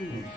Hum.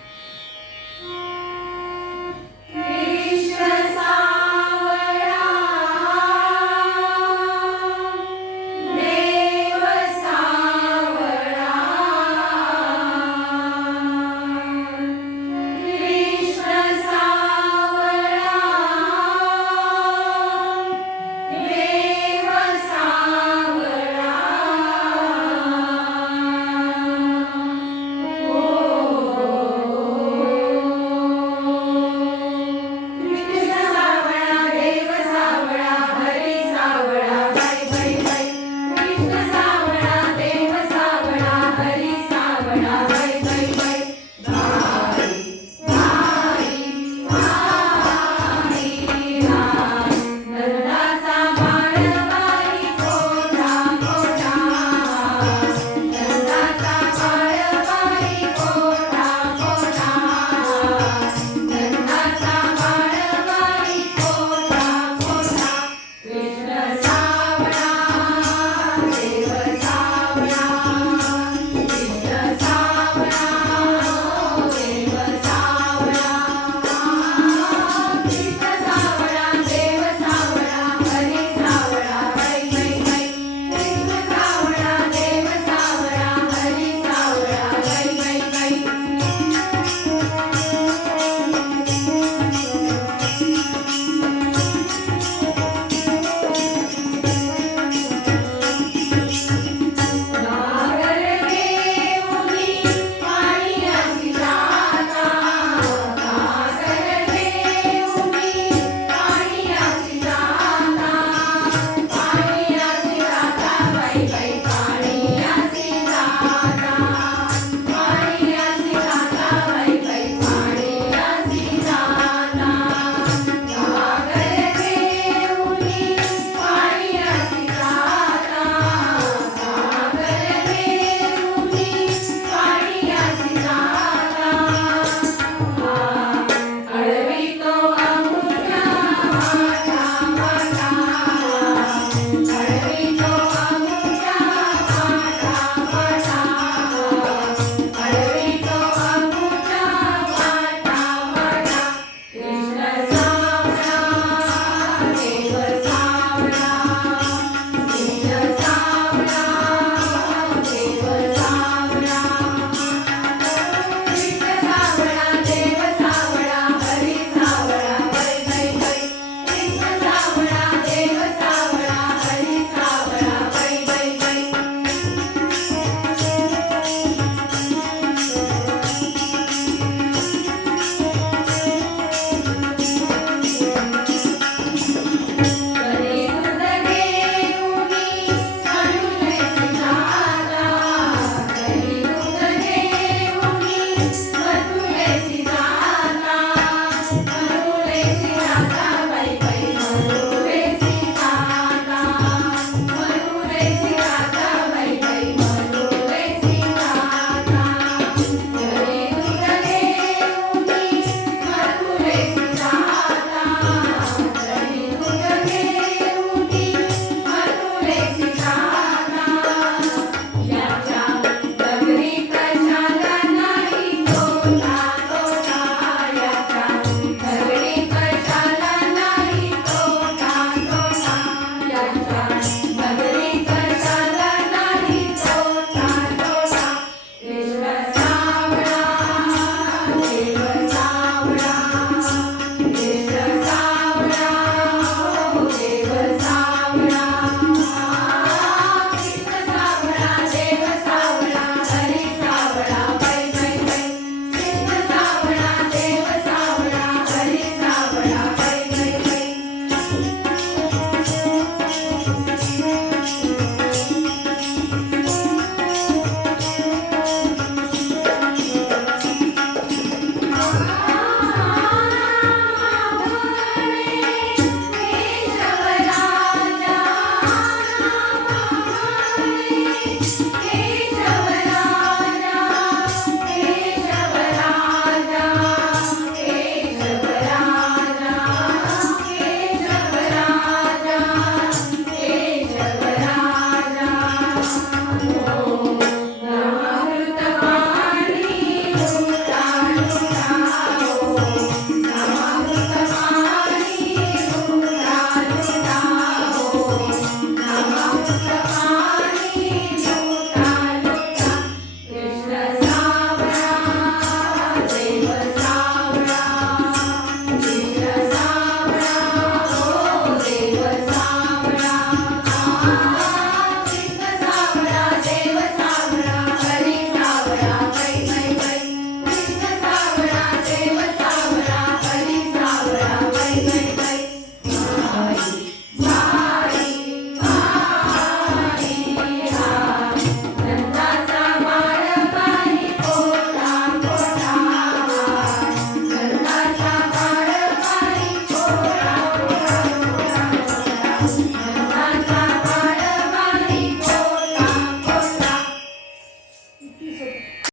Peace.